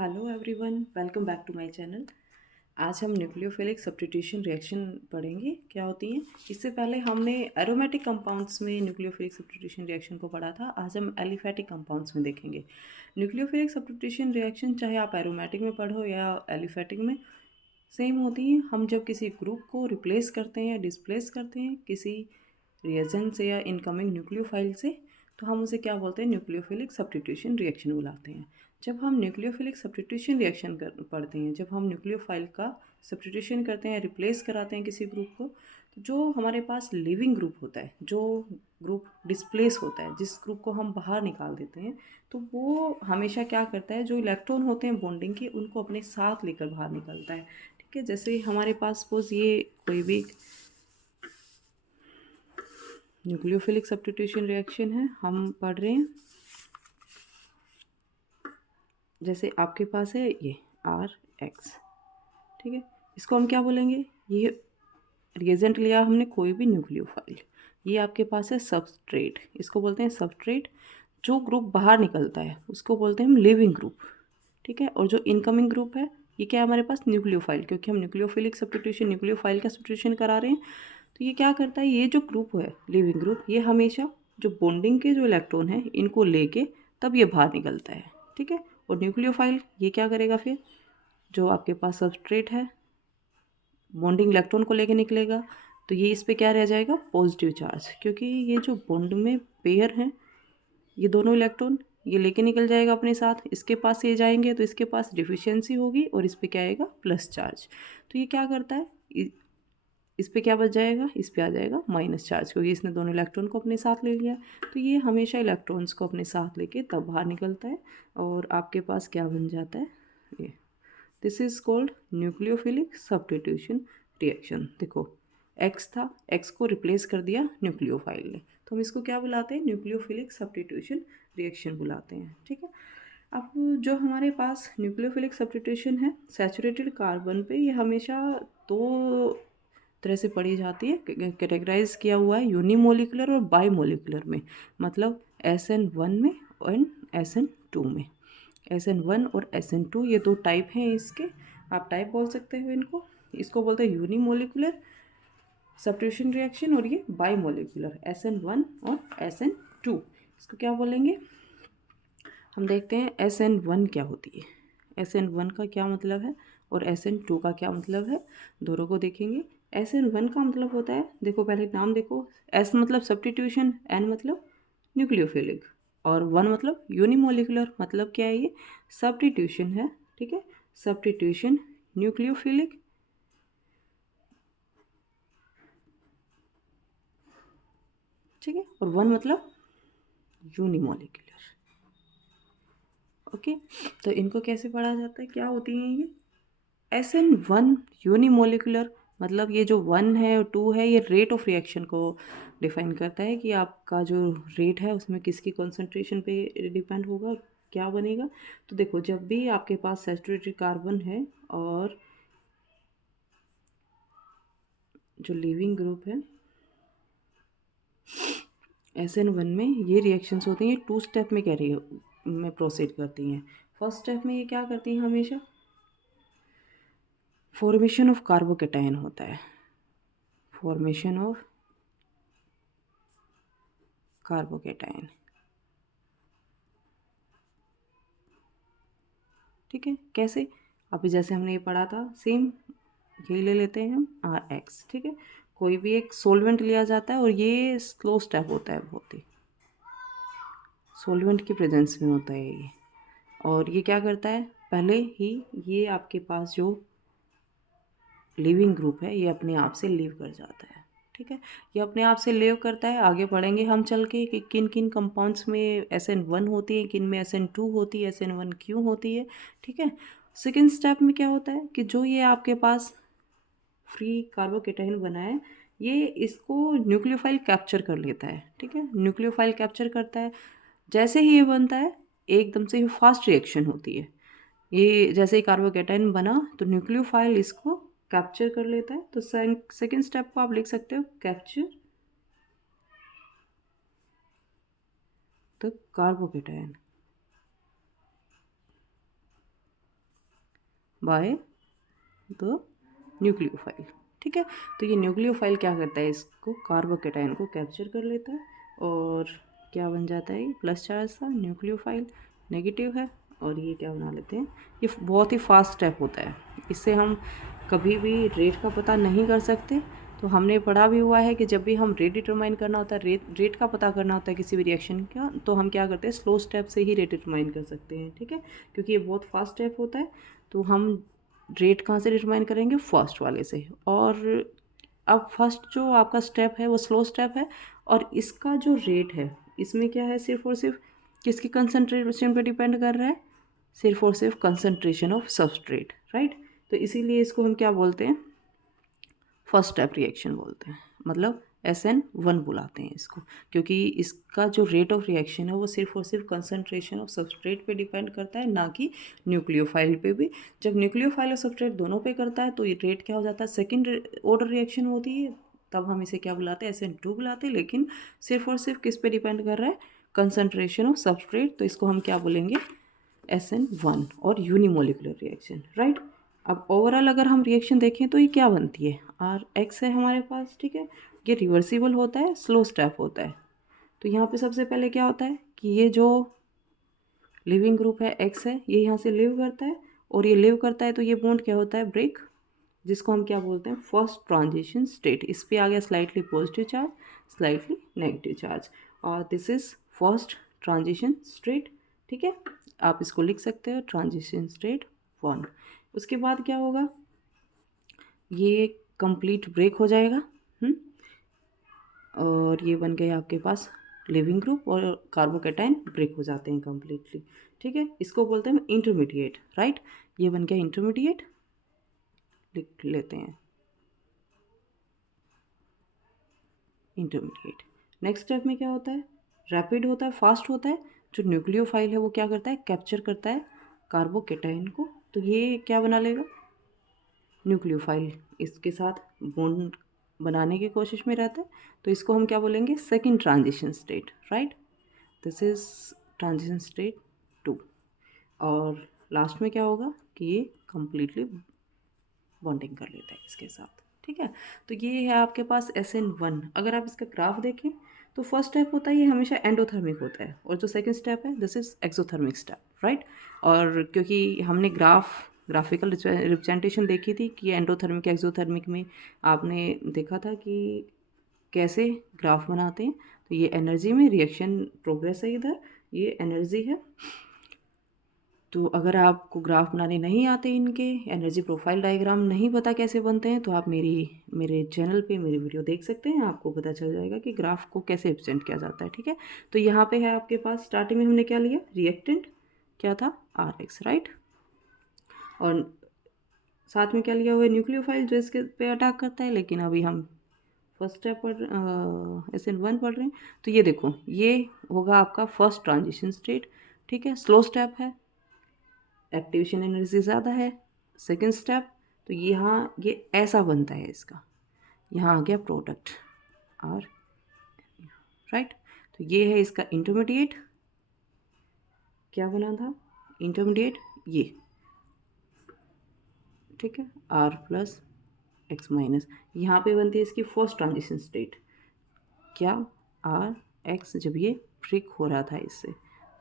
Hello everyone, welcome back to my channel. आज हम nucleophilic substitution reaction पढ़ेंगे क्या होती हैं। इससे पहले हमने एरोमेटिक कंपाउंड्स में न्यूक्लियोफिलिक सब्स्टिट्यूशन रिएक्शन को पढ़ा था। आज हम एलिफेटिक कंपाउंड्स में देखेंगे न्यूक्लियोफिलिक सब्स्टिट्यूशन रिएक्शन। चाहे आप एरोमेटिक में पढ़ो या एलिफेटिक में, सेम होती हैं। हम जब किसी ग्रुप को रिप्लेस करते हैं या डिस्प्लेस करते हैं किसी रिएजेंट से या इनकमिंग न्यूक्लियोफाइल से, तो हम उसे क्या बोलते हैं, न्यूक्लियोफिलिक सब्स्टिट्यूशन रिएक्शन बुलाते हैं। जब हम न्यूक्लियोफिलिक सब्स्टिट्यूशन रिएक्शन पढ़ते हैं, जब हम न्यूक्लियोफाइल का सब्स्टिट्यूशन करते हैं, रिप्लेस कराते हैं किसी ग्रुप को, तो जो हमारे पास लिविंग ग्रुप होता है, जो ग्रुप डिस्प्लेस होता है, जिस ग्रुप को हम बाहर निकाल देते हैं, तो वो हमेशा क्या करता है, जो इलेक्ट्रॉन होते हैं बॉन्डिंग के, उनको अपने साथ लेकर बाहर निकलता है। ठीक है, जैसे हमारे पास सपोज ये कोई भी न्यूक्लियोफिलिक सब्स्टिट्यूशन रिएक्शन है, हम पढ़ रहे हैं। जैसे आपके पास है ये RX, ठीक है, इसको हम क्या बोलेंगे, ये रिएजेंट लिया हमने कोई भी न्यूक्लियोफाइल, ये आपके पास है सबस्ट्रेट, इसको बोलते हैं सबस्ट्रेट। जो ग्रुप बाहर निकलता है उसको बोलते हैं हम लिविंग ग्रुप। ठीक है, और जो इनकमिंग ग्रुप है ये क्या है हमारे पास, न्यूक्लियोफाइल, क्योंकि हम न्यूक्लियोफिलिक सब्स्टिट्यूशन न्यूक्लियोफाइल का सब्स्टिट्यूशन करा रहे हैं। तो ये क्या करता है, ये जो ग्रुप है लिविंग ग्रुप, ये हमेशा जो बॉन्डिंग के जो इलेक्ट्रॉन है इनको लेके तब ये बाहर निकलता है। ठीक है, और न्यूक्लियोफाइल ये क्या करेगा, फिर जो आपके पास सबस्ट्रेट है बॉन्डिंग इलेक्ट्रॉन को लेके निकलेगा, तो ये इस पे क्या रह जाएगा, पॉजिटिव चार्ज, क्योंकि ये जो बॉन्ड में पेयर हैं ये दोनों इलेक्ट्रॉन ये लेके निकल जाएगा अपने साथ, इसके पास ये जाएंगे तो इसके पास डिफिशियंसी होगी और इस पे क्या आएगा, प्लस चार्ज। तो ये क्या करता है, इस पे क्या बच जाएगा, इस पे आ जाएगा माइनस चार्ज, क्योंकि इसने दोनों इलेक्ट्रॉन को अपने साथ ले लिया। तो ये हमेशा इलेक्ट्रॉन्स को अपने साथ लेके तब बाहर निकलता है और आपके पास क्या बन जाता है, ये this is called nucleophilic substitution reaction. देखो एक्स था, एक्स को रिप्लेस कर दिया न्यूक्लियोफाइल ने, तो हम इसको क्या बुलाते हैं, न्यूक्लियोफिलिक सब्स्टिट्यूशन रिएक्शन बुलाते हैं। ठीक है, अब जो हमारे पास न्यूक्लियोफिलिक सब्स्टिट्यूशन है सैचुरेटेड कार्बन पे, ये हमेशा दो तरह से पढ़ी जाती है, कैटेगराइज किया हुआ है यूनिमोलिकुलर और बाईमोलिकुलर में, मतलब SN1 में और SN2 में। SN1 और SN2 ये दो टाइप हैं इसके, आप टाइप बोल सकते हो इनको। इसको बोलते हैं यूनिमोलिकुलर सब्स्टिट्यूशन रिएक्शन और ये बाईमोलिकुलर SN1 और SN2। इसको क्या बोलेंगे, हम देखते हैं SN1 क्या होती है, SN1 का क्या मतलब है और SN2 का क्या मतलब है, दोनों को देखेंगे। SN1 का मतलब होता है, देखो पहले नाम देखो, S मतलब सब्स्टिट्यूशन, N मतलब न्यूक्लियोफिलिक और 1 मतलब यूनिमोलिकुलर, मतलब क्या है, ये सब्स्टिट्यूशन है। ठीक है, सब्स्टिट्यूशन न्यूक्लियोफिलिक, ठीक है, और 1 मतलब यूनिमोलिकुलर। ओके, तो इनको कैसे पढ़ा जाता है, क्या होती हैं ये, SN1 यूनिमोलिकुलर, मतलब ये जो 1 है और 2 है, ये रेट ऑफ रिएक्शन को डिफाइन करता है कि आपका जो रेट है उसमें किसकी कॉन्सेंट्रेशन पे डिपेंड होगा और क्या बनेगा। तो देखो जब भी आपके पास सैचुरेटेड कार्बन है और जो लिविंग ग्रुप है SN1 में, ये रिएक्शंस होती हैं, ये 2 स्टेप में कैरी में प्रोसीड करती हैं। फर्स्ट स्टेप में ये क्या करती हैं, हमेशा फॉर्मेशन ऑफ कार्बोकेटायन होता है, फॉर्मेशन ऑफ कार्बोकेटायन। ठीक है, कैसे, अभी जैसे हमने ये पढ़ा था सेम, यही ले लेते हैं हम RX। ठीक है, कोई भी एक सोलवेंट लिया जाता है और ये स्लो स्टेप होता है, बहुत ही सोलवेंट की प्रेजेंस में होता है ये, और ये क्या करता है, पहले ही ये आपके पास जो लिविंग ग्रुप है ये अपने आप से लीव कर जाता है। ठीक है, ये अपने आप से लीव करता है। आगे पढ़ेंगे हम चल के कि किन किन कंपाउंड्स में SN1 होती है, किन में SN2 होती है, SN1 क्यों होती है। ठीक है, सेकेंड स्टेप में क्या होता है कि जो ये आपके पास फ्री कार्बोकेटाइन बना है, ये इसको न्यूक्लियोफाइल कैप्चर कर लेता है। ठीक है, न्यूक्लियोफाइल कैप्चर करता है, जैसे ही ये बनता है एकदम से फास्ट रिएक्शन होती है। ये जैसे ही कार्बोकेटाइन बना तो न्यूक्लियोफाइल इसको कैप्चर कर लेता है। तो सेकेंड स्टेप को आप लिख सकते हो capture the carbocation. By the nucleophile. ठीक है, तो ये न्यूक्लियोफाइल क्या करता है, इसको कार्बोकेटाइन को कैप्चर कर लेता है और क्या बन जाता है, ये प्लस चार्ज था, न्यूक्लियोफाइल नेगेटिव है और ये क्या बना लेते हैं। ये बहुत ही फास्ट स्टेप होता है, इससे हम कभी भी रेट का पता नहीं कर सकते। तो हमने पढ़ा भी हुआ है कि जब भी हम रेट डिटरमाइन करना होता है, रेट का पता करना होता है किसी भी रिएक्शन का, तो हम क्या करते हैं, स्लो स्टेप से ही रेट डिटरमाइन कर सकते हैं। ठीक है, क्योंकि ये बहुत फास्ट स्टेप होता है, तो हम रेट कहाँ से डिटरमाइन करेंगे, फर्स्ट वाले से। और अब फर्स्ट जो आपका स्टेप है वो स्लो स्टेप है, और इसका जो रेट है इसमें क्या है, सिर्फ और सिर्फ किसकी कंसंट्रेशन पे डिपेंड कर रहा है, सिर्फ और सिर्फ कंसंट्रेशन ऑफ सबस्ट्रेट, राइट। तो इसीलिए इसको हम क्या बोलते हैं, फर्स्ट स्टेप रिएक्शन बोलते हैं, मतलब SN1 बुलाते हैं इसको, क्योंकि इसका जो रेट ऑफ रिएक्शन है वो सिर्फ और सिर्फ कंसंट्रेशन ऑफ सबस्ट्रेट पे डिपेंड करता है, ना कि न्यूक्लियोफाइल पे भी। जब न्यूक्लियोफाइल और सबस्ट्रेट दोनों पे करता है तो ये रेट क्या हो जाता है, सेकंड ऑर्डर रिएक्शन होती है, तब हम इसे क्या बुलाते हैं, SN2 बुलाते हैं। लेकिन सिर्फ और सिर्फ किस पे डिपेंड कर रहा है, कंसंट्रेशन ऑफ सबस्ट्रेट, तो इसको हम क्या बोलेंगे, SN1 और यूनिमोलिकुलर रिएक्शन, राइट। अब ओवरऑल अगर हम रिएक्शन देखें तो ये क्या बनती है, RX है हमारे पास। ठीक है, ये रिवर्सिबल होता है, स्लो स्टेप होता है। तो यहाँ पे सबसे पहले क्या होता है कि ये जो लिविंग ग्रुप है X है, ये यहाँ से लिव करता है, और ये लिव करता है तो ये बॉन्ड क्या होता है, ब्रेक, जिसको हम क्या बोलते हैं, फर्स्ट ट्रांजिशन स्टेट। इस पर आ गया slightly positive charge, slightly negative charge, और this is first transition state. ठीक है, आप इसको लिख सकते हो ट्रांजिशन स्टेट 1। उसके बाद क्या होगा, ये कंप्लीट ब्रेक हो जाएगा, और ये बन गया आपके पास लिविंग ग्रुप, और कार्बोकेटाइन ब्रेक हो जाते हैं कम्प्लीटली। ठीक है, इसको बोलते हैं इंटरमीडिएट, राइट। ये बन गया इंटरमीडिएट, लिख लेते हैं इंटरमीडिएट। नेक्स्ट स्टेप में क्या होता है, रैपिड होता है, फास्ट होता है। जो न्यूक्लियोफाइल है वो क्या करता है, कैप्चर करता है कार्बोकेटाइन को, तो ये क्या बना लेगा, न्यूक्लियोफाइल इसके साथ बॉन्ड बनाने की कोशिश में रहता है, तो इसको हम क्या बोलेंगे, second transition state, right. This is transition state 2। और लास्ट में क्या होगा कि ये कंप्लीटली बॉन्डिंग कर लेता है इसके साथ। ठीक है, तो ये है आपके पास SN1। अगर आप इसका ग्राफ देखें तो फर्स्ट स्टेप होता है ये हमेशा एंडोथर्मिक होता है, और जो सेकंड स्टेप है this is exothermic step, right. और क्योंकि हमने ग्राफिकल रिप्रेजेंटेशन देखी थी कि एंडोथर्मिक एक्सोथर्मिक में आपने देखा था कि कैसे ग्राफ बनाते हैं, तो ये एनर्जी में रिएक्शन प्रोग्रेस है, इधर ये एनर्जी है। तो अगर आपको ग्राफ बनाने नहीं आते, इनके एनर्जी प्रोफाइल डायग्राम नहीं पता कैसे बनते हैं, तो आप मेरे चैनल पे मेरी वीडियो देख सकते हैं, आपको पता चल जाएगा कि ग्राफ को कैसे रिप्रेजेंट किया जाता है। ठीक है, तो यहाँ पे है आपके पास, स्टार्टिंग में हमने क्या लिया, रिएक्टेंट क्या था, RX, राइट। और साथ में क्या लिया हुआ है, न्यूक्लियोफाइल जो इसके पे अटैक करता है। लेकिन अभी हम फर्स्ट स्टेप पढ़ SN1 पढ़ रहे हैं, तो ये देखो ये होगा आपका फर्स्ट ट्रांजिशन स्टेट। ठीक है, स्लो स्टेप है, एक्टिवेशन एनर्जी ज़्यादा है। सेकेंड स्टेप, तो यहाँ ये ऐसा बनता है इसका, यहाँ आ गया प्रोडक्ट और राइट। तो ये है इसका इंटरमीडिएट, क्या बना था इंटरमीडिएट, ये ठीक है, R+X-, यहाँ पे बनती है इसकी फर्स्ट ट्रांजिशन स्टेट, क्या, RX, जब ये ब्रेक हो रहा था इससे,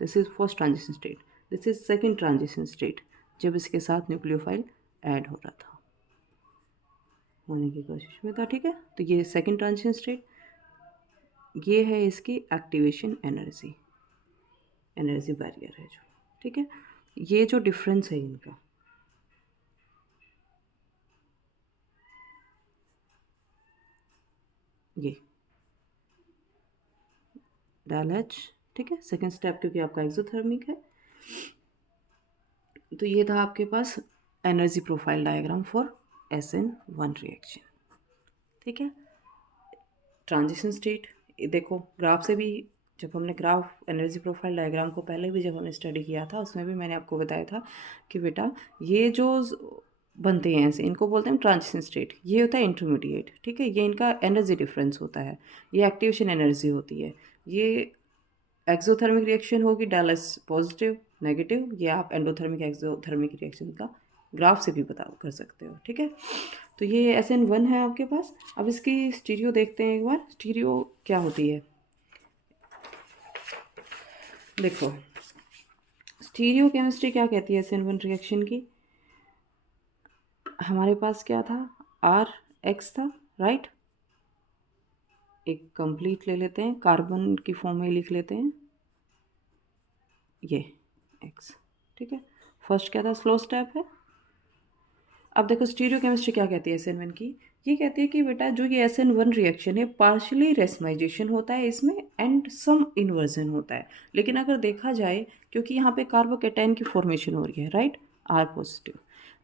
this is first transition state. This is second transition state, जब इसके साथ न्यूक्लियोफाइल ऐड हो रहा था, होने की कोशिश में था। ठीक है, तो ये सेकेंड ट्रांजिशन स्टेट, ये है इसकी एक्टिवेशन एनर्जी, एनर्जी बैरियर है जो। ठीक है, ये जो डिफरेंस है इनका, ये ΔH, ठीक है, सेकेंड स्टेप क्योंकि आपका एक्सोथर्मिक है। तो ये था आपके पास energy profile diagram for SN1 reaction. ठीक है, ट्रांजिशन स्टेट, देखो ग्राफ से भी, जब हमने ग्राफ एनर्जी प्रोफाइल डायग्राम को पहले भी जब हमने स्टडी किया था, उसमें भी मैंने आपको बताया था कि बेटा ये जो बनते हैं ऐसे, इनको बोलते हैं ट्रांजिशन स्टेट। ये होता है इंटरमीडिएट, ठीक है, ये इनका एनर्जी डिफरेंस होता है, ये एक्टिवेशन एनर्जी होती है। ये एक्सोथर्मिक रिएक्शन होगी, ΔS पॉजिटिव नेगेटिव, ये आप एंडोथर्मिक एक्सोथर्मिक रिएक्शन का ग्राफ से भी पता कर सकते हो, ठीक है। तो ये SN1 है आपके पास। अब इसकी स्टीरियो देखते हैं एक बार, स्टीरियो क्या होती है। देखो स्टीरियो केमिस्ट्री क्या कहती है SN1 रिएक्शन की। हमारे पास क्या था, RX था, राइट। एक कंप्लीट ले लेते हैं, कार्बन की फॉर्म में लिख लेते हैं ये X, ठीक है। फर्स्ट क्या था, स्लो स्टेप है। अब देखो स्टीरियो केमिस्ट्री क्या कहती है SN1 की। ये कहती है कि बेटा जो ये SN1 रिएक्शन है पार्शियली रेसमाइजेशन होता है इसमें एंड सम इन्वर्जन होता है। लेकिन अगर देखा जाए, क्योंकि यहाँ पे कार्बोकेटाइन की फॉर्मेशन हो रही है, राइट, R पॉजिटिव,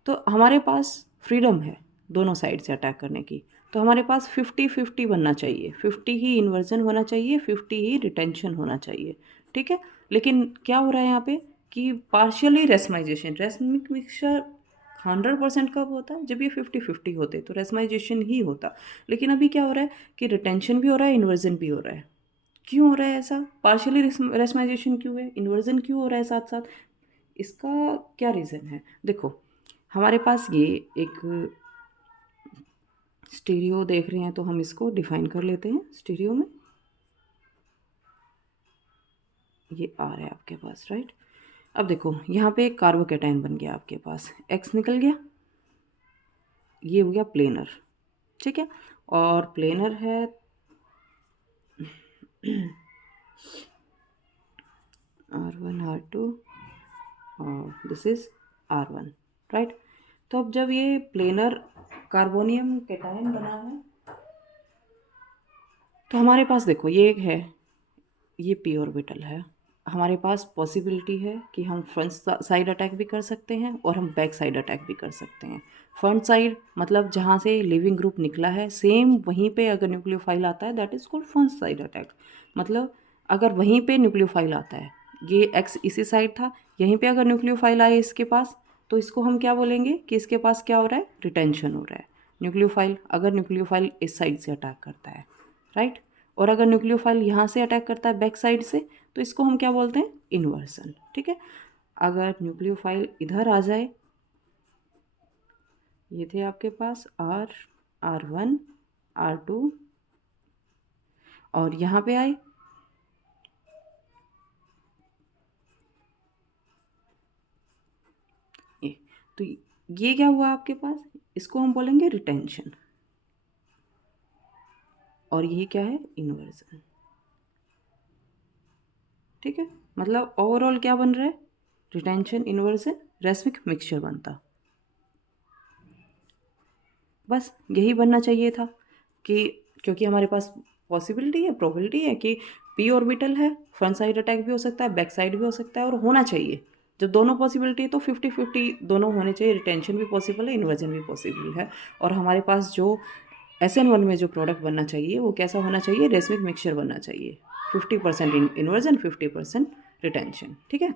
तो हमारे पास फ्रीडम है दोनों साइड से अटैक करने की। तो हमारे पास 50-50 बनना चाहिए, 50 ही इन्वर्जन होना चाहिए, 50 ही रिटेंशन होना चाहिए, ठीक है। लेकिन क्या हो रहा है यहाँ पे कि पार्शियली रेसमाइजेशन, रेसमिक मिक्सचर 100% कब होता है, जब ये 50-50 होते, तो रेसमाइजेशन ही होता। लेकिन अभी क्या हो रहा है कि रिटेंशन भी हो रहा है, इन्वर्जन भी हो रहा है। क्यों हो रहा है ऐसा, पार्शियली रेसमाइजेशन क्यों है, इन्वर्जन क्यों हो रहा है साथ साथ, इसका क्या रीज़न है। देखो हमारे पास ये एक स्टीरियो देख रहे हैं, तो हम इसको डिफाइन कर लेते हैं। स्टीरियो में ये आ रहा है आपके पास, राइट। अब देखो यहाँ पे एक कार्बोकेटाइन बन गया आपके पास, X निकल गया, ये हो गया प्लेनर, ठीक है। और प्लेनर है R1 R2 और दिस इज R1, राइट। तो अब जब ये प्लेनर कार्बोनियम केटायन बना है, तो हमारे पास देखो ये एक है, ये p ऑर्बिटल है। हमारे पास पॉसिबिलिटी है कि हम फ्रंट साइड अटैक भी कर सकते हैं और हम बैक साइड अटैक भी कर सकते हैं। फ्रंट साइड मतलब जहाँ से लिविंग ग्रुप निकला है सेम वहीं पे अगर न्यूक्लियोफाइल आता है, that is called front side attack. मतलब अगर वहीं पे न्यूक्लियोफाइल आता है, ये X इसी साइड था, यहीं पे अगर न्यूक्लियोफाइल आए इसके पास, तो इसको हम क्या बोलेंगे कि इसके पास क्या हो रहा है, रिटेंशन हो रहा है। न्यूक्लियोफाइल, अगर न्यूक्लियोफाइल इस साइड से अटैक करता है, राइट, और अगर न्यूक्लियोफाइल यहाँ से अटैक करता है बैक साइड से, तो इसको हम क्या बोलते हैं, इन्वर्सन, ठीक है। अगर न्यूक्लियोफाइल इधर आ जाए, ये थे आपके पास R1 R2 और यहाँ पे आए, ये, तो ये क्या हुआ आपके पास, इसको हम बोलेंगे रिटेंशन, और ये क्या है, इन्वर्सन, ठीक है। मतलब ओवरऑल क्या बन रहा है, रिटेंशन, इन्वर्सन, रेसमिक मिक्सचर बनता। बस यही बनना चाहिए था कि क्योंकि हमारे पास पॉसिबिलिटी है, प्रोबेबिलिटी है कि p ऑर्बिटल है, फ्रंट साइड अटैक भी हो सकता है, बैक साइड भी हो सकता है, और होना चाहिए। जब दोनों पॉसिबिलिटी है तो 50-50 दोनों होने चाहिए, रिटेंशन भी पॉसिबल है, इन्वर्जन भी पॉसिबल है। और हमारे पास जो SN1 में जो प्रोडक्ट बनना चाहिए वो कैसा होना चाहिए, रेसमिक मिक्सचर बनना चाहिए, 50% इन्वर्जन, 50% रिटेंशन, ठीक है।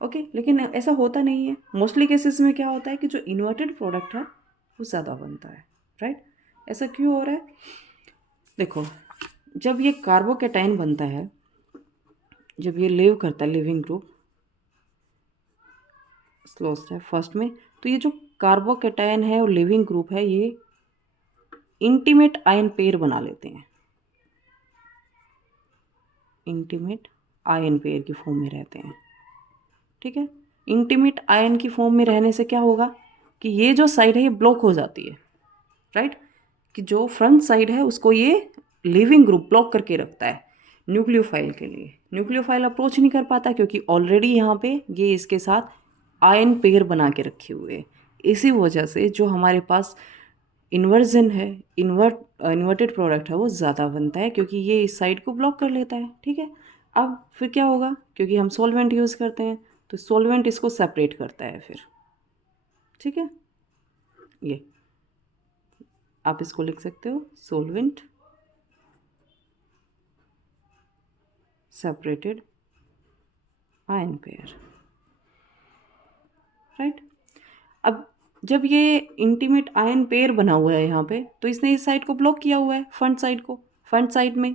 ओके, लेकिन ऐसा होता नहीं है। मोस्टली केसेस में क्या होता है कि जो इन्वर्टेड प्रोडक्ट है वो ज़्यादा बनता है, राइट। ऐसा क्यों हो रहा है, देखो जब ये कार्बोकेटाइन बनता है, जब ये लिव करता है, leaving group, slow step first में, तो ये जो कार्बोकेटाइन है और लिविंग ग्रुप है, ये इंटीमेट आयन पेयर बना लेते हैं, इंटीमेट आयन पेयर की फॉर्म में रहते हैं, ठीक है। इंटीमेट आयन की फॉर्म में रहने से क्या होगा कि ये जो साइड है ये ब्लॉक हो जाती है, राइट, कि जो फ्रंट साइड है उसको ये लिविंग ग्रुप ब्लॉक करके रखता है न्यूक्लियोफाइल के लिए। न्यूक्लियोफाइल अप्रोच नहीं कर पाता क्योंकि ऑलरेडी यहाँ पे ये इसके साथ आयन पेयर बना के रखे हुए हैं। इसी वजह से जो हमारे पास इन्वर्जन है, इन्वर्टेड प्रोडक्ट है, वो ज़्यादा बनता है क्योंकि ये इस साइड को ब्लॉक कर लेता है, ठीक है। अब फिर क्या होगा, क्योंकि हम सॉल्वेंट यूज़ करते हैं तो सॉल्वेंट इसको सेपरेट करता है फिर, ठीक है। ये आप इसको लिख सकते हो, solvent separated ion pair, right. अब जब ये इंटीमेट आयन पेयर बना हुआ है यहाँ पे, तो इसने इस साइड को ब्लॉक किया हुआ है, फ्रंट साइड को, फ्रंट साइड में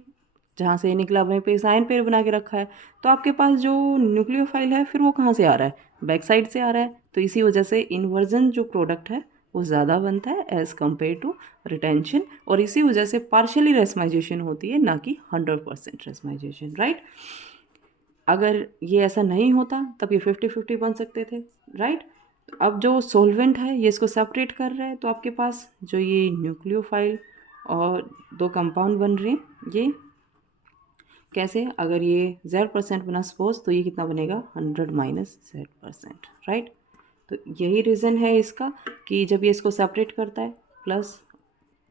जहाँ से निकला वहीं पे साइन पेयर बना के रखा है। तो आपके पास जो न्यूक्लियोफाइल है फिर वो कहाँ से आ रहा है, बैक साइड से आ रहा है। तो इसी वजह से इन्वर्जन जो प्रोडक्ट है वो ज़्यादा बनता है एज़ कम्पेयर टू रिटेंशन, और इसी वजह से पार्शियली रेसमाइजेशन होती है, ना कि 100% रेसमाइजेशन, राइट। अगर ये ऐसा नहीं होता तब ये 50-50 बन सकते थे, राइट। अब जो सॉल्वेंट है ये इसको सेपरेट कर रहा है, तो आपके पास जो ये न्यूक्लियोफाइल और दो कंपाउंड बन रहे हैं, ये कैसे, अगर ये Z% बना सपोज, तो ये कितना बनेगा 100 माइनस Z%, राइट। तो यही रीज़न है इसका कि जब ये इसको सेपरेट करता है प्लस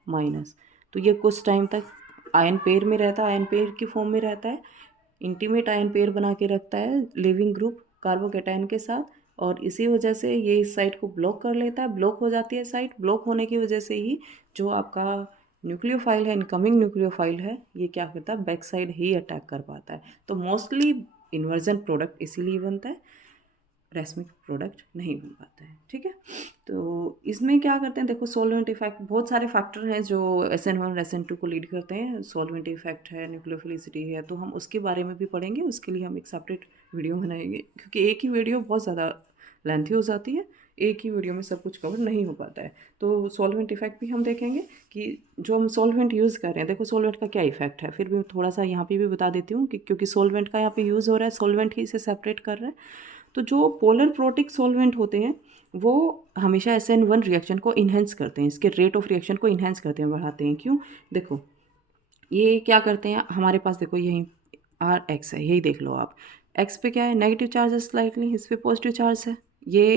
माइनस, तो ये कुछ टाइम तक आयन पेयर में रहता है, आयन पेयर की फॉर्म में रहता है, इंटीमेट आयन पेयर बना के रखता है लिविंग ग्रुप कार्बोकैटायन के साथ, और इसी वजह से ये इस साइड को ब्लॉक कर लेता है, ब्लॉक हो जाती है साइड। ब्लॉक होने की वजह से ही जो आपका न्यूक्लियोफाइल है, इनकमिंग न्यूक्लियोफाइल है, ये क्या करता है, बैक साइड ही अटैक कर पाता है। तो मोस्टली इन्वर्जन प्रोडक्ट इसीलिए बनता है, रेसमिक प्रोडक्ट नहीं बन पाता है, ठीक है। तो इसमें क्या करते हैं, देखो सॉल्वेंट इफेक्ट, बहुत सारे फैक्टर हैं जो SN1 SN2 को लीड करते हैं। सॉल्वेंट इफेक्ट है, न्यूक्लियोफिलिसिटी है, तो हम उसके बारे में भी पढ़ेंगे। उसके लिए हम एक सेपरेट वीडियो बनाएंगे, क्योंकि एक ही वीडियो बहुत ज़्यादा लेंथी हो जाती है, एक ही वीडियो में सब कुछ कवर नहीं हो पाता है। तो सॉल्वेंट इफेक्ट भी हम देखेंगे कि जो हम सॉल्वेंट यूज़ कर रहे हैं, देखो सॉल्वेंट का क्या इफेक्ट है, फिर भी थोड़ा सा यहाँ पे भी बता देती हूँ कि क्योंकि सॉल्वेंट का यहाँ पे यूज़ हो रहा है, सॉल्वेंट ही इसे सेपरेट कर रहा है। तो जो पोलर प्रोटिक सॉल्वेंट होते हैं वो हमेशा SN1 रिएक्शन को इन्हेंस करते हैं, इसके रेट ऑफ रिएक्शन को इन्हेंस करते हैं, बढ़ाते हैं। क्यों, देखो ये क्या करते हैं, हमारे पास देखो यही RX है, यही देख लो आप, X पे क्या है, नेगेटिव चार्ज है स्लाइटली, इस पे पॉजिटिव चार्ज है, ये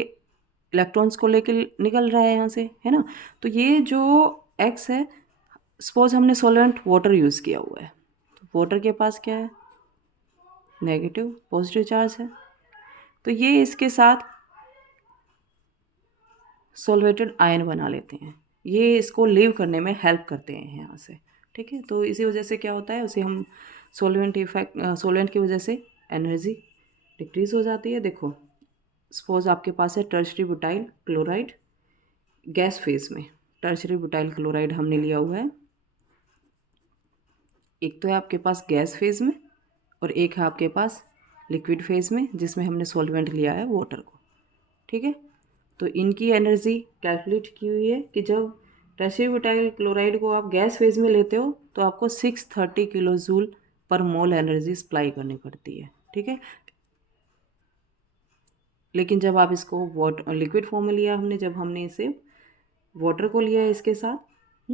इलेक्ट्रॉन्स को लेके निकल रहा है यहाँ से, है ना। तो ये जो X है, सपोज हमने सॉल्वेंट वाटर यूज़ किया हुआ है, तो वाटर के पास क्या है, नेगेटिव पॉजिटिव चार्ज है, तो ये इसके साथ सॉल्वेटेड आयन बना लेते हैं, ये इसको लीव करने में हेल्प करते हैं यहाँ से, ठीक है। तो इसी वजह से क्या होता है, उसे हम सॉल्वेंट इफेक्ट, सॉल्वेंट की वजह से एनर्जी डिक्रीज हो जाती है। देखो सपोज आपके पास है tertiary butyl chloride gas phase में, टर्शरी बुटाइल क्लोराइड हमने लिया हुआ है, एक तो है आपके पास गैस फेज में और एक है आपके पास लिक्विड फेज में, जिसमें हमने सॉल्वेंट लिया है वाटर को, ठीक है। तो इनकी एनर्जी कैलकुलेट की हुई है कि जब टर्शियरी ब्यूटाइल क्लोराइड को आप गैस फेज में लेते हो तो आपको 630 किलो जूल पर मोल एनर्जी सप्लाई करनी पड़ती है, ठीक है। लेकिन जब आप इसको वाटर लिक्विड फॉर्म में लिया हमने, जब हमने इसे वाटर को लिया है इसके साथ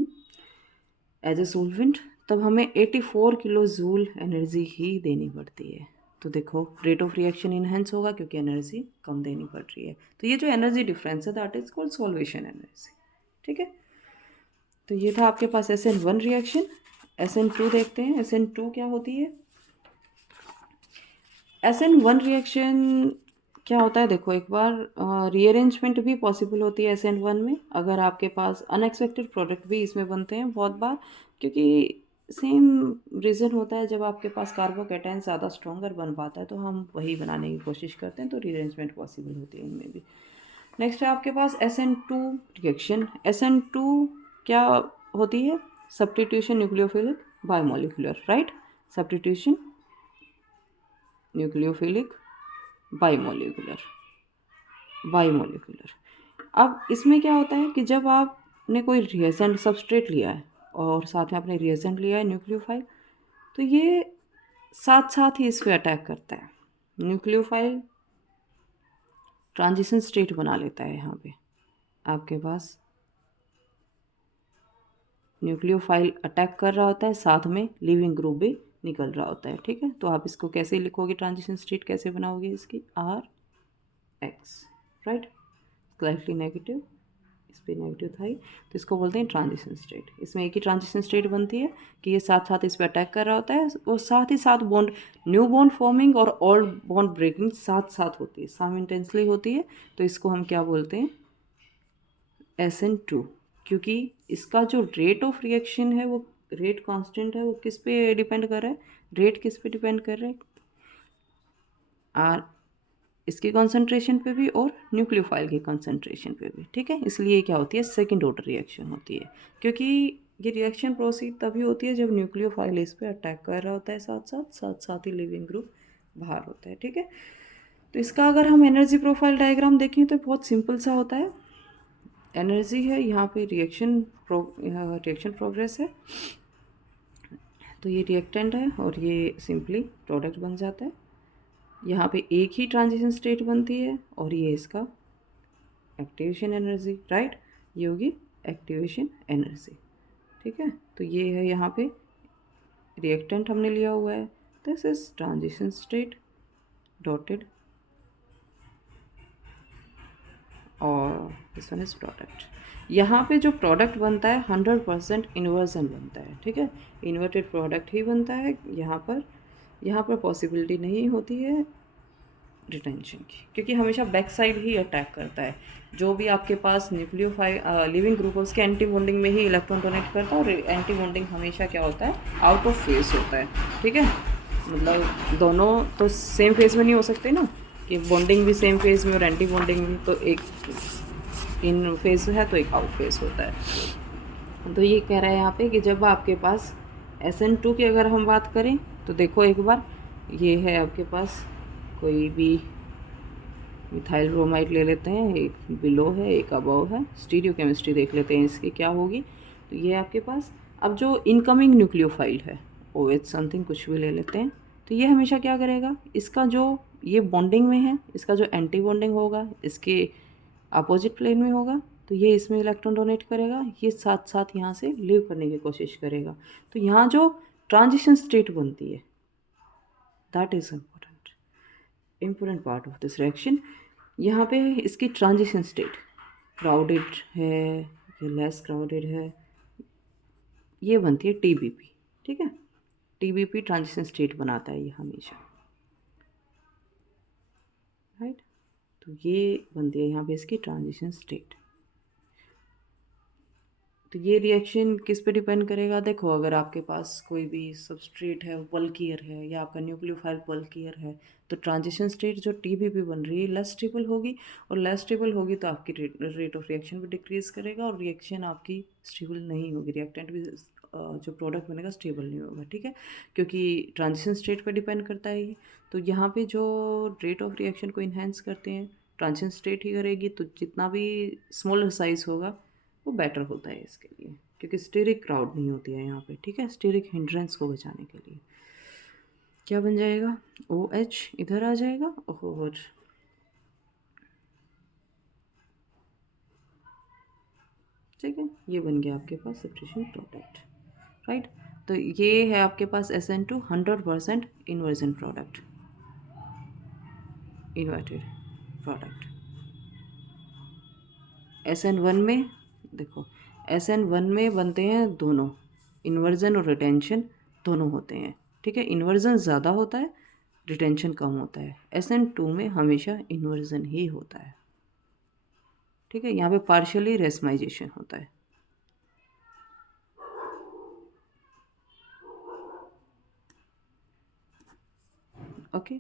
एज ए सोल्वेंट, तब हमें 84 किलो जूल एनर्जी ही देनी पड़ती है। तो देखो रेट ऑफ रिएक्शन इनहेंस होगा क्योंकि एनर्जी कम देनी पड़ रही है। तो ये जो एनर्जी डिफरेंस है that is called solvation energy, ठीक है। तो ये था आपके पास SN1 रिएक्शन। SN2 देखते हैं, SN2 क्या होती है। SN1 रिएक्शन क्या होता है, देखो एक बार रीअरेंजमेंट भी पॉसिबल होती है SN1 में, अगर आपके पास अनएक्सपेक्टेड प्रोडक्ट भी इसमें बनते हैं बहुत बार, क्योंकि सेम रीज़न होता है, जब आपके पास कार्बोकैटायन ज़्यादा स्ट्रॉन्गर बन पाता है तो हम वही बनाने की कोशिश करते हैं, तो रीअरेंजमेंट पॉसिबल होती है इनमें भी। नेक्स्ट है आपके पास SN2 रिएक्शन। SN2 क्या होती है, substitution nucleophilic biomolecular, right, substitution nucleophilic biomolecular, biomolecular. अब इसमें क्या होता है कि जब आपने कोई रिएजेंट सबस्ट्रेट लिया है और साथ में आपने रिएजेंट लिया है न्यूक्लियोफाइल, तो ये साथ साथ ही इस पर अटैक करता है। न्यूक्लियोफाइल ट्रांजिशन स्टेट बना लेता है, यहाँ पे आपके पास न्यूक्लियोफाइल अटैक कर रहा होता है, साथ में लिविंग ग्रुप भी निकल रहा होता है, ठीक है। तो आप इसको कैसे लिखोगे, ट्रांजिशन स्टेट कैसे बनाओगे इसकी, RX, राइट, स्लाइटली नेगेटिव, इस पर नेगेटिव था ही, तो इसको बोलते हैं ट्रांजिशन स्टेट। इसमें एक ही ट्रांजिशन स्टेट बनती है कि ये साथ साथ इस पर अटैक कर रहा होता है, और साथ ही साथ बॉन्ड, न्यू बॉन्ड फॉर्मिंग और ओल्ड बॉन्ड ब्रेकिंग साथ साथ होती है, साइमल्टेनियसली होती है। तो इसको हम क्या बोलते हैं, SN2, क्योंकि इसका जो रेट ऑफ रिएक्शन है वो रेट कांस्टेंट है, वो किस पे डिपेंड कर रहा है, रेट किस पे डिपेंड कर रहा है, आर इसकी कॉन्सेंट्रेशन पे भी और न्यूक्लियोफाइल की कॉन्सेंट्रेशन पे भी, ठीक है। इसलिए क्या होती है, सेकंड ऑर्डर रिएक्शन होती है, क्योंकि ये रिएक्शन प्रोसीड तभी होती है जब न्यूक्लियोफाइल इस पे अटैक कर रहा होता है, साथ साथ ही लिविंग ग्रुप बाहर होता है। ठीक है, तो इसका अगर हम एनर्जी प्रोफाइल डायग्राम देखें तो बहुत सिंपल सा होता है। एनर्जी है, यहाँ पे रिएक्शन प्रोग्रेस है, तो ये रिएक्टेंट है और ये सिंपली प्रोडक्ट बन जाता है। यहाँ पे एक ही ट्रांजिशन स्टेट बनती है और ये इसका एक्टिवेशन एनर्जी, राइट, ये होगी एक्टिवेशन एनर्जी। ठीक है, तो ये है यहाँ पे रिएक्टेंट हमने लिया हुआ है, this is transition state dotted और दिस वन इज प्रोडक्ट। यहाँ पे जो प्रोडक्ट बनता है 100% इन्वर्जन बनता है। ठीक है, इन्वर्टेड प्रोडक्ट ही बनता है। यहाँ पर पॉसिबिलिटी नहीं होती है रिटेंशन की, क्योंकि हमेशा बैक साइड ही अटैक करता है। जो भी आपके पास न्यूक्लियोफाइल लिविंग ग्रुप उसके एंटी बॉन्डिंग में ही इलेक्ट्रॉन डोनेट करता है, और एंटी बॉन्डिंग हमेशा क्या होता है, आउट ऑफ फेस होता है। ठीक है, मतलब दोनों तो सेम फेज में नहीं हो सकते ना, कि बॉन्डिंग भी सेम फेज में और एंटी बॉन्डिंग भी, तो एक इन फेज है तो एक आउट फेज होता है। तो ये कह रहा है यहाँ पे कि जब आपके पास SN2 की अगर हम बात करें तो देखो एक बार, ये है आपके पास कोई भी मिथाइल ब्रोमाइड ले लेते हैं, एक बिलो है एक अबव है, स्टीरियो केमिस्ट्री देख लेते हैं इसकी क्या होगी। तो ये आपके पास अब जो इनकमिंग न्यूक्लियोफाइल है OH समथिंग कुछ भी ले लेते हैं, तो ये हमेशा क्या करेगा, इसका जो ये बॉन्डिंग में है, इसका जो एंटी बॉन्डिंग होगा इसके अपोजिट प्लेन में होगा, तो ये इसमें इलेक्ट्रॉन डोनेट करेगा, ये साथ साथ यहाँ से लीव करने की कोशिश करेगा। तो यहाँ जो ट्रांजिशन स्टेट बनती है, that is important part of this reaction. यहाँ पे इसकी ट्रांजिशन स्टेट क्राउडेड है या लेस क्राउडेड है, ये बनती है TBP। ठीक है, TBP ट्रांजिशन स्टेट बनाता है ये हमेशा, राइट। तो ये बनती है यहाँ पे इसकी ट्रांजिशन स्टेट। तो ये रिएक्शन किस पे डिपेंड करेगा, देखो अगर आपके पास कोई भी सबस्ट्रेट है वो बल्कियर है या आपका न्यूक्लियोफाइल बल्कियर है, तो ट्रांजिशन स्टेट जो TBP बन रही है लेस स्टेबल होगी, और लेस स्टेबल होगी तो आपकी रेट ऑफ रिएक्शन भी डिक्रीज करेगा और रिएक्शन आपकी स्टेबल नहीं होगी, रिएक्टेंट भी जो प्रोडक्ट बनेगा स्टेबल नहीं होगा। ठीक है, क्योंकि ट्रांजिशन स्टेट पर डिपेंड करता है ये। तो यहाँ पे जो रेट ऑफ रिएक्शन को इन्हेंस करते हैं ट्रांजिशन स्टेट ही करेगी, तो जितना भी स्मॉलर साइज होगा वो बेटर होता है इसके लिए, क्योंकि स्टेरिक क्राउड नहीं होती है यहाँ पे। ठीक है, स्टेरिक हिंड्रेंस को बचाने के लिए क्या बन जाएगा, OH इधर आ जाएगा और ठीक है, ये बन गया आपके पास सब्स्टिट्यूशन प्रोडक्ट, राइट। तो ये है आपके पास SN2 100% inversion product, inverted product. SN1 में देखो, SN1 में बनते हैं दोनों, इन्वर्जन और रिटेंशन दोनों होते हैं। ठीक है, इन्वर्जन ज़्यादा होता है, रिटेंशन कम होता है। SN2 में हमेशा इन्वर्जन ही होता है। ठीक है, यहाँ पे पार्शियली रेसमाइजेशन होता है। ओके,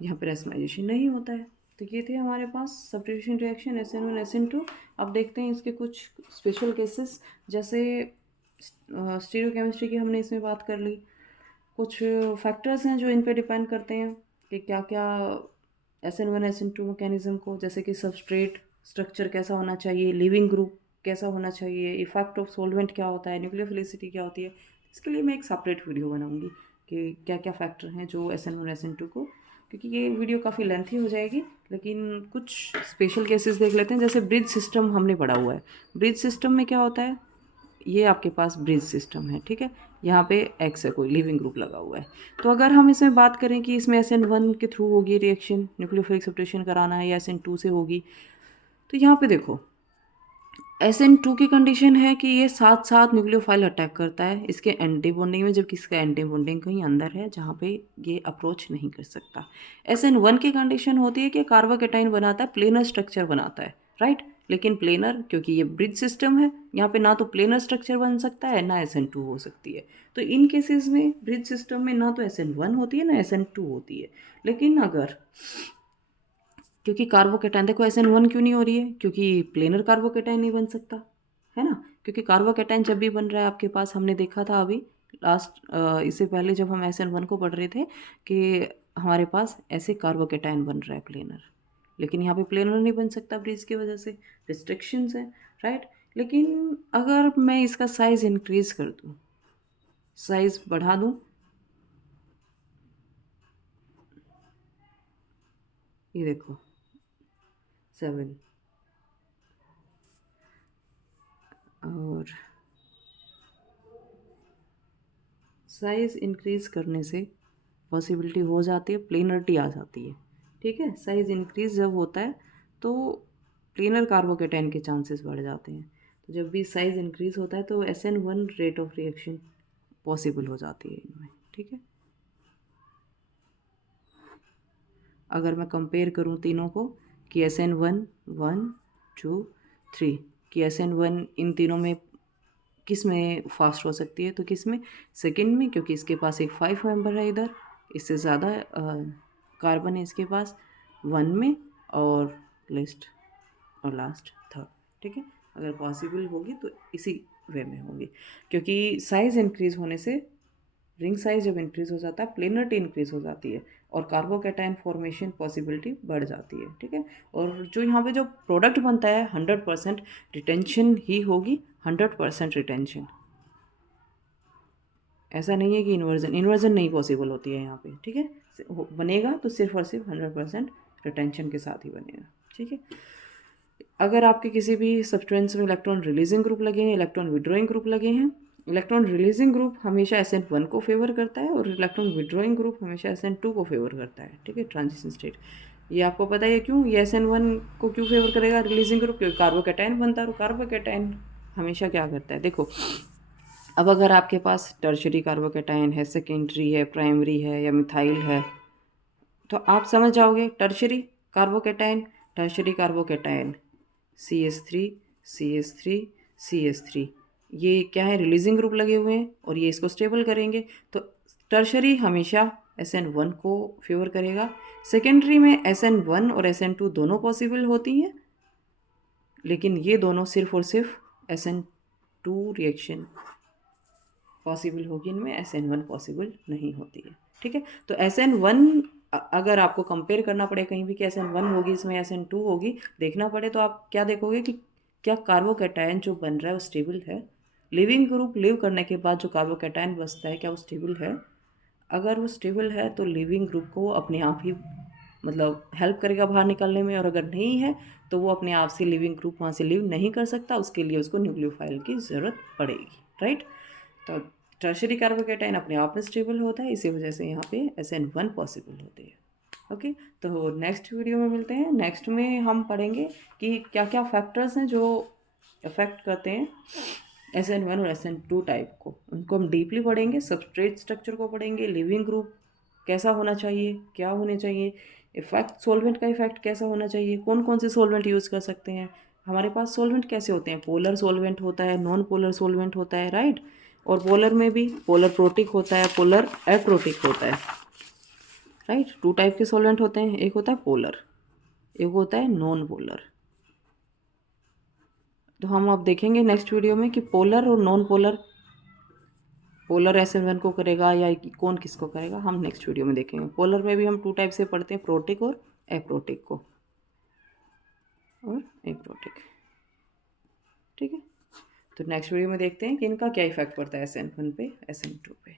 यहाँ पे रेसमाइजेशन नहीं होता है। तो ये थे हमारे पास सब्स्टिट्यूशन रिएक्शन SN1 SN2। अब देखते हैं इसके कुछ स्पेशल केसेस, जैसे स्टीरियोकेमिस्ट्री की हमने इसमें बात कर ली। कुछ फैक्टर्स हैं जो इन पे डिपेंड करते हैं कि क्या क्या SN1 SN2 मैकेनिज्म को, जैसे कि सबस्ट्रेट स्ट्रक्चर कैसा होना चाहिए, लिविंग ग्रुप कैसा होना चाहिए, इफेक्ट ऑफ सोलवेंट क्या होता है, न्यूक्लियोफिलिसिटी क्या होती है। इसके लिए मैं एक सेपरेट वीडियो बनाऊंगी कि क्या क्या फैक्टर हैं जो SN1 SN2 को, क्योंकि ये वीडियो काफ़ी लेंथी हो जाएगी। लेकिन कुछ स्पेशल केसेस देख लेते हैं, जैसे ब्रिज सिस्टम हमने पढ़ा हुआ है। ब्रिज सिस्टम में क्या होता है, ये आपके पास ब्रिज सिस्टम है। ठीक है, यहाँ पे X है, कोई लिविंग ग्रुप लगा हुआ है। तो अगर हम इसमें बात करें कि इसमें SN1 के थ्रू होगी रिएक्शन, न्यूक्लियोफिलिक सब्स्टिट्यूशन कराना है, या SN2 से होगी, तो यहाँ पे देखो SN2 की कंडीशन है कि ये साथ साथ न्यूक्लियोफाइल अटैक करता है इसके एंटी बॉन्डिंग में, जबकि इसका एंटी बॉन्डिंग कहीं अंदर है जहाँ पे ये अप्रोच नहीं कर सकता। SN1 की कंडीशन होती है कि कार्बोकेटाइन बनाता है, प्लेनर स्ट्रक्चर बनाता है, राइट। लेकिन प्लेनर, क्योंकि ये ब्रिज सिस्टम है, यहाँ पे ना तो प्लेनर स्ट्रक्चर बन सकता है ना SN2 हो सकती है। तो इन केसेस में ब्रिज सिस्टम में ना तो SN1 होती है ना SN2 होती है। लेकिन अगर, क्योंकि कार्बोकेटाइन देखो SN1 क्यों नहीं हो रही है, क्योंकि प्लेनर कार्बोकेटाइन नहीं बन सकता है ना, क्योंकि कार्बोकैटायन जब भी बन रहा है आपके पास, हमने देखा था अभी लास्ट इससे पहले जब हम SN1 को पढ़ रहे थे कि हमारे पास ऐसे कार्बोकैटायन बन रहा है प्लेनर, लेकिन यहाँ पे प्लेनर नहीं बन सकता ब्रीज की वजह से, रिस्ट्रिक्शंस है, राइट। लेकिन अगर मैं इसका साइज़ इंक्रीज़ कर दूँ, साइज़ बढ़ा दूँ, ये देखो 7, और साइज़ इंक्रीज़ करने से पॉसिबिलिटी हो जाती है, प्लेनरिटी आ जाती है, ठीक है। साइज़ इंक्रीज़ जब होता है तो प्लेनर कार्बोकैटायन के चांसेस बढ़ जाते हैं। तो जब भी साइज़ इंक्रीज़ होता है तो SN1 rate of reaction possible हो जाती है इनमें, ठीक है। अगर मैं कंपेयर करूँ तीनों को कि SN1 1 2 3 कि SN1 इन तीनों में किस में फास्ट हो सकती है, तो किस में, सेकंड में, क्योंकि इसके पास एक 5 मेंबर है इधर, इससे ज़्यादा कार्बन है इसके पास 1 में, और लिस्ट और लास्ट थर्ड, ठीक है। अगर पॉसिबल होगी तो इसी वे में होगी, क्योंकि साइज़ इंक्रीज़ होने से, रिंग साइज जब इंक्रीज़ हो जाता है प्लेनरिटी इंक्रीज़ हो जाती है और कार्बोकैटायन फॉर्मेशन पॉसिबिलिटी बढ़ जाती है, ठीक है। और जो यहाँ पे जो प्रोडक्ट बनता है 100% रिटेंशन ही होगी, 100% रिटेंशन। ऐसा नहीं है कि इन्वर्जन नहीं पॉसिबल होती है यहाँ पे, ठीक है। बनेगा तो सिर्फ और सिर्फ 100% रिटेंशन के साथ ही बनेगा, ठीक है। अगर आपके किसी भी सब्सटेंस में इलेक्ट्रॉन रिलीजिंग ग्रुप लगे हैं, इलेक्ट्रॉन विड्रॉइंग ग्रुप लगे हैं, इलेक्ट्रॉन रिलीजिंग ग्रुप हमेशा SN1 को फेवर करता है और इलेक्ट्रॉन विड्रॉइंग ग्रुप हमेशा SN2 को फेवर करता है, ठीक है, ट्रांजिशन स्टेट। ये आपको पता है क्यों, ये SN1 को क्यों फेवर करेगा रिलीजिंग ग्रुप, क्योंकि कार्बोकैटायन बनता है और कार्बोकैटायन हमेशा क्या करता है, देखो अब अगर आपके पास टर्शरी कार्बोकैटायन है, सेकेंडरी है, प्राइमरी है या मिथाइल है, तो आप समझ जाओगे tertiary carbocation, tertiary carbocation CH3 CH3 CH3, ये क्या है, रिलीजिंग ग्रुप लगे हुए हैं और ये इसको स्टेबल करेंगे। तो टर्शरी हमेशा SN1 को फेवर करेगा, सेकेंडरी में SN1 और SN2 दोनों पॉसिबल होती हैं, लेकिन ये दोनों सिर्फ और सिर्फ SN2 रिएक्शन पॉसिबल होगी, इनमें SN1 पॉसिबल नहीं होती है, ठीक है। तो SN1 अगर आपको कंपेयर करना पड़े कहीं भी कि SN1 होगी इसमें SN2 होगी, देखना पड़े, तो आप क्या देखोगे कि क्या कार्बोकैटायन जो बन रहा है वो स्टेबल है, लिविंग ग्रुप लिव करने के बाद जो कार्बोकैटायन बचता है क्या वो स्टेबल है। अगर वो स्टेबल है तो लिविंग ग्रुप को अपने आप ही मतलब हेल्प करेगा बाहर निकलने में, और अगर नहीं है तो वो अपने आप से लिविंग ग्रुप वहाँ से लिव नहीं कर सकता, उसके लिए उसको न्यूक्लियोफाइल की ज़रूरत पड़ेगी, राइट। तो टर्शरी कार्बोकैटायन अपने आप में स्टेबल होता है, इसी वजह से यहाँ पे SN1 पॉसिबल होते हैं, ओके। तो नेक्स्ट वीडियो में मिलते हैं। नेक्स्ट में हम पढ़ेंगे कि क्या क्या फैक्टर्स हैं जो अफेक्ट करते हैं SN1 और SN2 टाइप को, उनको हम डीपली पढ़ेंगे, सबस्ट्रेट स्ट्रक्चर को पढ़ेंगे, लिविंग ग्रुप कैसा होना चाहिए, क्या होने चाहिए, इफेक्ट सोलवेंट का इफेक्ट कैसा होना चाहिए, कौन कौन से सोलवेंट यूज़ कर सकते हैं, हमारे पास सोलवेंट कैसे होते हैं, पोलर सोलवेंट होता है, नॉन पोलर सोलवेंट होता है, राइट। और पोलर में भी पोलर प्रोटिक होता है, पोलर एप्रोटिक होता है, राइट। 2 टाइप के सोलवेंट होते हैं, एक होता है पोलर, एक होता है नॉन पोलर। तो हम अब देखेंगे नेक्स्ट वीडियो में कि पोलर और नॉन पोलर, पोलर SN1 को करेगा या कौन किसको करेगा, हम नेक्स्ट वीडियो में देखेंगे। पोलर में भी हम 2 टाइप से पढ़ते हैं, प्रोटिक और एप्रोटिक को, और एप्रोटिक, ठीक है। तो नेक्स्ट वीडियो में देखते हैं कि इनका क्या इफेक्ट पड़ता है SN1 पे, SN2 पे।